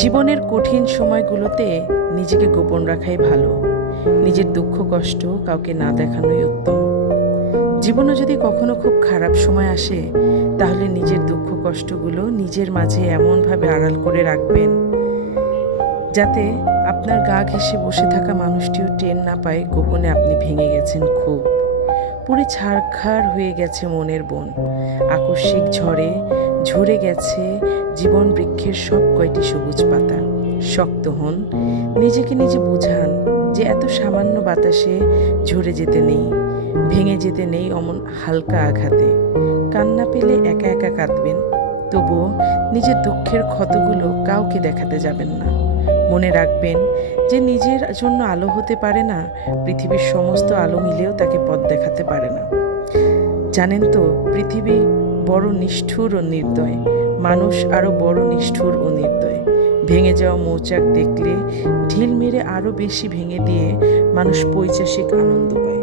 জীবনের কঠিন সময়গুলোতে নিজেকে গোপন রাখাই ভালো। নিজের দুঃখ কষ্ট কাউকে না দেখানোই উত্তম। জীবনে যদি কখনো খুব খারাপ সময় আসে, তাহলে নিজের দুঃখ কষ্টগুলো নিজের মাঝে এমনভাবে আড়াল করে রাখবেন যাতে আপনার গা ঘেঁষে বসে থাকা মানুষটিও টের না পায় গোপনে আপনি ভেঙে গেছেন খুব। পুরে ছারখার হয়ে গেছে মনের বন, আকস্মিক ঝড়ে ঝরে গেছে জীবন বৃক্ষের সব কয়টি সবুজ পাতা। শক্ত হন, নিজেকে নিজে বুঝান যে এত সামান্য বাতাসে ঝরে যেতে নেই, ভেঙে যেতে নেই অমন হালকা আঘাতে। কান্না পেলে একা একা কাঁদবেন, তবুও নিজের দুঃখের ক্ষতগুলো কাউকে দেখাতে যাবেন না। মনে রাখবেন যে নিজের জন্য আলো হতে পারে না, পৃথিবীর সমস্ত আলো মিলেও তাকে পথ দেখাতে পারে না। জানেন তো, পৃথিবী বড় নিষ্ঠুর ও নির্দয়, মানুষ আরও বড় নিষ্ঠুর ও নির্দয়। ভেঙে যাওয়া মৌচাক দেখলে ঢিল মেরে আরও বেশি ভেঙে দিয়ে মানুষ পৈশাসিক আনন্দ পায়।